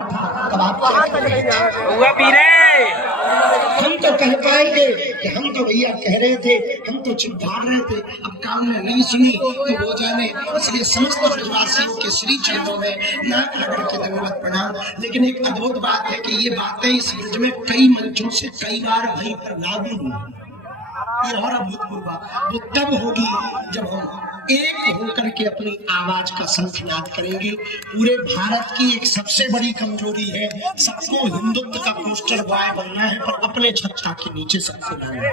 अब आप क्या पीरे हम तो कह पाएंगे कि हम तो भैया कह रहे थे, हम तो चुप भाग रहे थे, अब काम ने नहीं सुनी तो वो जाने। इसलिए समस्त ब्रजवासियों के श्री चरणों में नाक रगड़ के दंडवत प्रणाम। लेकिन एक अद्भुत बात है कि ये बातें इस ब्रज में कई मंचों से कई बार वहीं पर लागू हुई। ये और अभूतपूर्व बात वो तब होगी जब हम एक होकर के अपनी आवाज का शंखनाद करेंगे। पूरे भारत की एक सबसे बड़ी कमजोरी है, सबको हिंदुत्व का पोस्टर बॉय बनना है पर अपने छत्ता के नीचे सबको डालना है।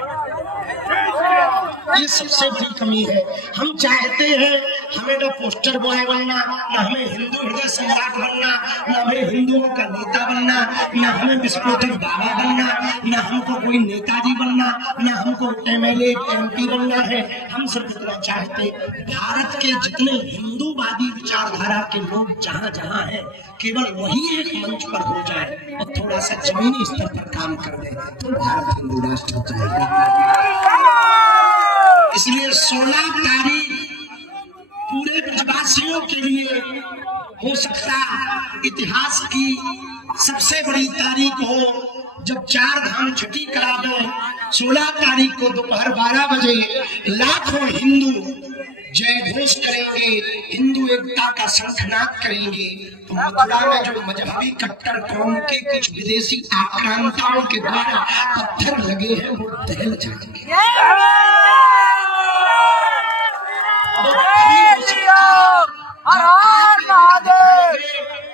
ये सबसे बड़ी कमी है। हम चाहते हैं हमें ना पोस्टर बॉय बनना, न हमें हिंदू हृदय सम्राट बनना, न हमें हिंदुओं का नेता बनना, न हमें विस्फोटक बाबा बनना, न हमको कोई नेताजी बनना, न हमको एमएलए एमपी बनना है। हम सब इतना चाहते भारत के जितने हिंदूवादी विचारधारा के लोग जहाँ जहाँ हैं केवल वही एक मंच पर हो जाए और थोड़ा सा जमीनी स्तर पर काम कर दे तो भारत हिंदू राष्ट्र हो जाएगा। इसलिए 16 तारीख पूरे ब्रजवासियों के लिए हो सकता इतिहास की सबसे बड़ी तारीख हो, जब 4 धाम छठी करा गए। 16 तारीख को दोपहर 12 बजे लाखों हिंदू जय घोष करेंगे, हिंदू एकता का शंखनाद करेंगे। तो मथुरा में जो मजहबी कट्टर कौम के कुछ विदेशी आक्रांताओं के द्वारा पत्थर लगे हैं वो दहल जाएंगे।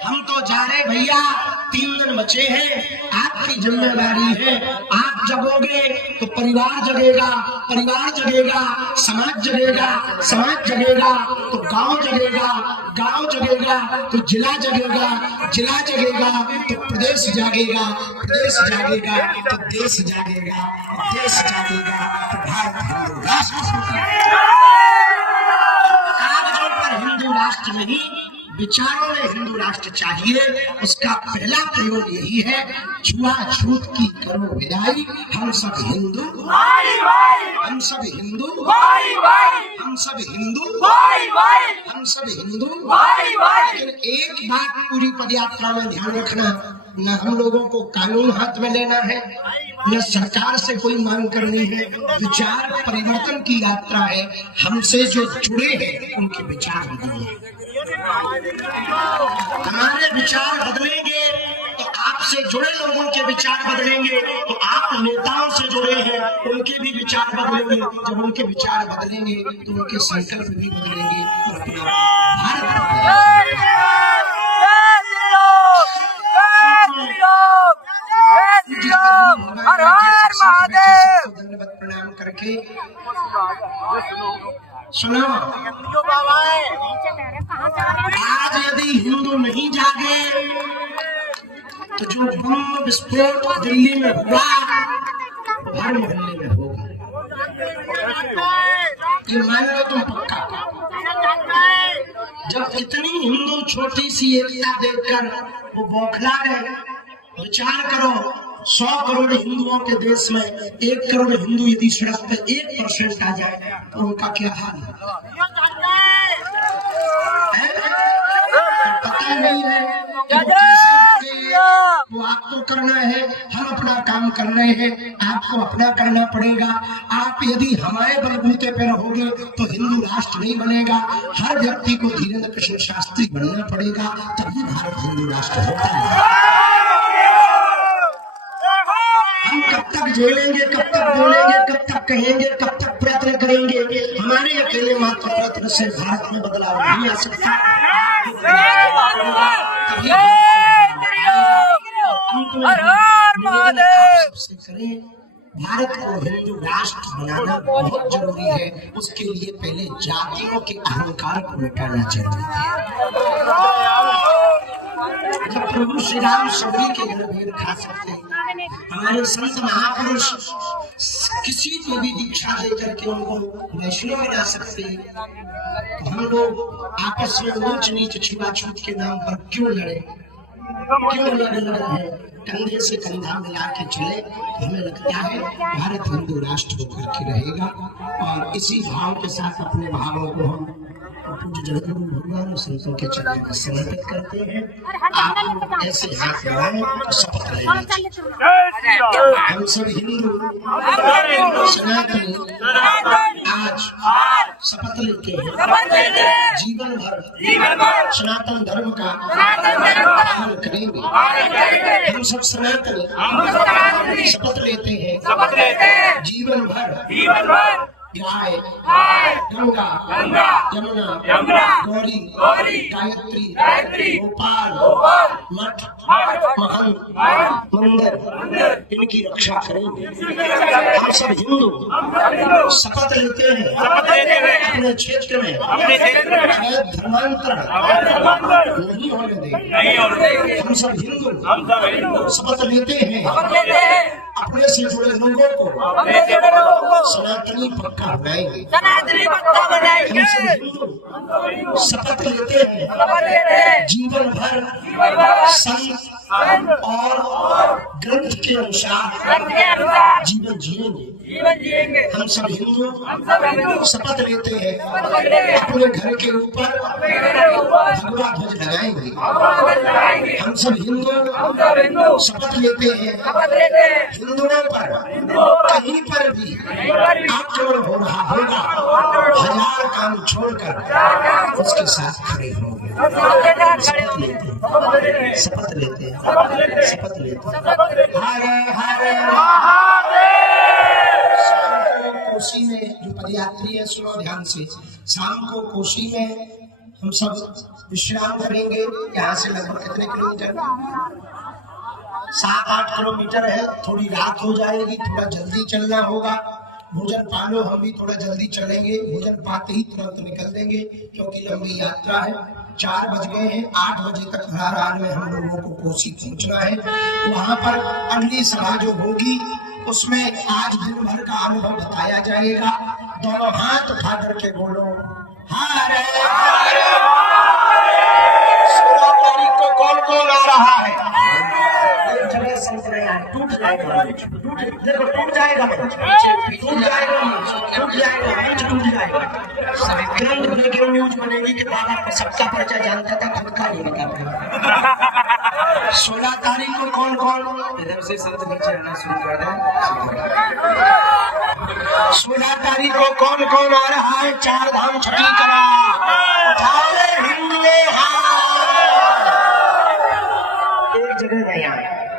हम तो जा रहे भैया, 3 दिन बचे हैं, आपकी जिम्मेदारी है। आप जगोगे तो परिवार जगेगा, परिवार जगेगा समाज जगेगा, समाज जगेगा तो गांव जगेगा, गांव जगेगा तो जिला जगेगा, जिला जगेगा तो प्रदेश जागेगा, प्रदेश जागेगा तो देश जागेगा, देश जागेगा तो भारत हिंदू राष्ट्र। कागजों पर हिंदू राष्ट्र नहीं, विचारों में हिंदू राष्ट्र चाहिए। उसका पहला प्रयोग यही है, छुआछूत की करो विदाई, हम सब हिंदू, हम सब हिंदू, हम सब हिंदू, हम सब हिंदू। लेकिन एक बात पूरी पदयात्रा में ध्यान रखना, न हम लोगों को कानून हाथ में लेना है, न सरकार से कोई मांग करनी है। विचार परिवर्तन की यात्रा है। हमसे जो जुड़े हैं उनके विचार बदलेंगे, हमारे विचार बदलेंगे तो आपसे जुड़े लोगों के विचार बदलेंगे। तो आप नेताओं से जुड़े हैं, उनके भी विचार बदलेंगे। जब उनके विचार बदलेंगे तो उनके संकल्प भी बदलेंगे और अपना भारत दंडवत प्रणाम करके सुनो। आज यदि हिंदू नहीं जागे तो जो बम विस्फोट दिल्ली में हुआ हर मोहल्ले में होगा, ये मान लो तुम पक्का। जब इतनी हिंदू छोटी सी एकता देखकर वो बौखला गए, विचार करो 100 करोड़ हिंदुओं के देश में 1 करोड़ हिंदू यदि सड़क पे 1% आ जाए तो उनका क्या हाल है? पता नहीं है वो आपको करना है, हम अपना काम कर रहे हैं, आपको अपना करना पड़ेगा। आप यदि हमारे बलबूते पे रहोगे तो हिंदू राष्ट्र नहीं बनेगा। हर व्यक्ति को धीरेन्द्र कृष्ण शास्त्री बनना पड़ेगा, तभी भारत हिंदू राष्ट्र होता है। हम कब तक झेलेंगे, कब तक बोलेंगे, कब तक कहेंगे, कब तक प्रयत्न करेंगे? हमारे अकेले मात्र प्रयत्न से भारत में बदलाव नहीं आ सकता। भारत को हिंदू राष्ट्र बनाना बहुत जरूरी है। उसके लिए पहले जातियों के अहंकार को मिटाना चाहिए। जब प्रभु श्री राम सभी के घर भेड़ खा सकते, हमारे संत महापुरुष किसी को भी दीक्षा देकर के उनको वैष्णव बना सकते, तो हम लोग आपस में ऊंच नीच छुआछूत के नाम पर क्यों लड़े, क्यों लड़ रहे हैं? कंधे से कंधा मिला के चले तो हमें लगता है भारत हिंदू राष्ट्र होकर के रहेगा। और इसी भाव के साथ अपने भावों को हम पूज्य जगतगुरु भगवान संतों के चरणों में समर्पित करते हैं। आप ऐसे हाथ बढ़ाएं तो शपथ ले लीजिए। हम सब हिंदू सनातनी आज शपथ लेते हैं जीवन भर सनातन धर्म का पालन करेंगे। हम सब सनातनी शपथ लेते हैं जीवन भर गाय गंगा यमुना गौरी गायत्री गोपाल मठ महंत मंदिर इनकी रक्षा करेंगे। हम सब हिंदू शपथ लेते हैं अपने क्षेत्र में धर्मांतरण नहीं होने देंगे। हम सब हिंदू शपथ लेते हैं अपने से जुड़े लोगों को सनातनी पक्का बनाएंगे। हम सब हिंदू शपथ लेते हैं जीवन भर संत और ग्रंथ के अनुसार जीवन जिएंगे। हम सब हिंदू शपथ लेते हैं अपने घर के ऊपर भगवा ध्वज लगाएंगे। हम सब हिंदू शपथ लेते हैं हिंदुओं पर कहीं पर भी आक्रमण हो रहा होगा 1000 काम छोड़कर उसके साथ खड़े होंगे। शपथ लेते हैं हरे हरे कोसी में जो पदयात्री है सुनो ध्यान से। शाम को कोसी में हम सब विश्राम करेंगे। यहाँ से लगभग कितने किलोमीटर 7-8 किलोमीटर है। थोड़ी रात हो जाएगी, थोड़ा जल्दी चलना होगा। भोजन पालो, हम भी थोड़ा जल्दी चलेंगे। भोजन पाते ही तुरंत निकल देंगे क्योंकि लंबी यात्रा है। 4 बज गए हैं, 8 बजे तक हर हाल में हम लोगों को कोसी पहुंचना है। वहाँ पर अगली सभा जो होगी उसमें आज दिन भर का अनुभव बताया जाएगा। दोनों हाथ उठा करके बोलो हरे हरे। 16 तारीख को कौन कौन आ रहा है? टूट जाएगा, टूट जाएगा, न्यूज बनेगी कि बाबा सबका परिचय जानता था, खुद का नहीं बता। 16 तारीख को कौन कौन इधर से संत परिचय आना शुरू कर दें। 16 तारीख को कौन कौन आ रहा है? 4 धाम छठी करा। हिंदुओं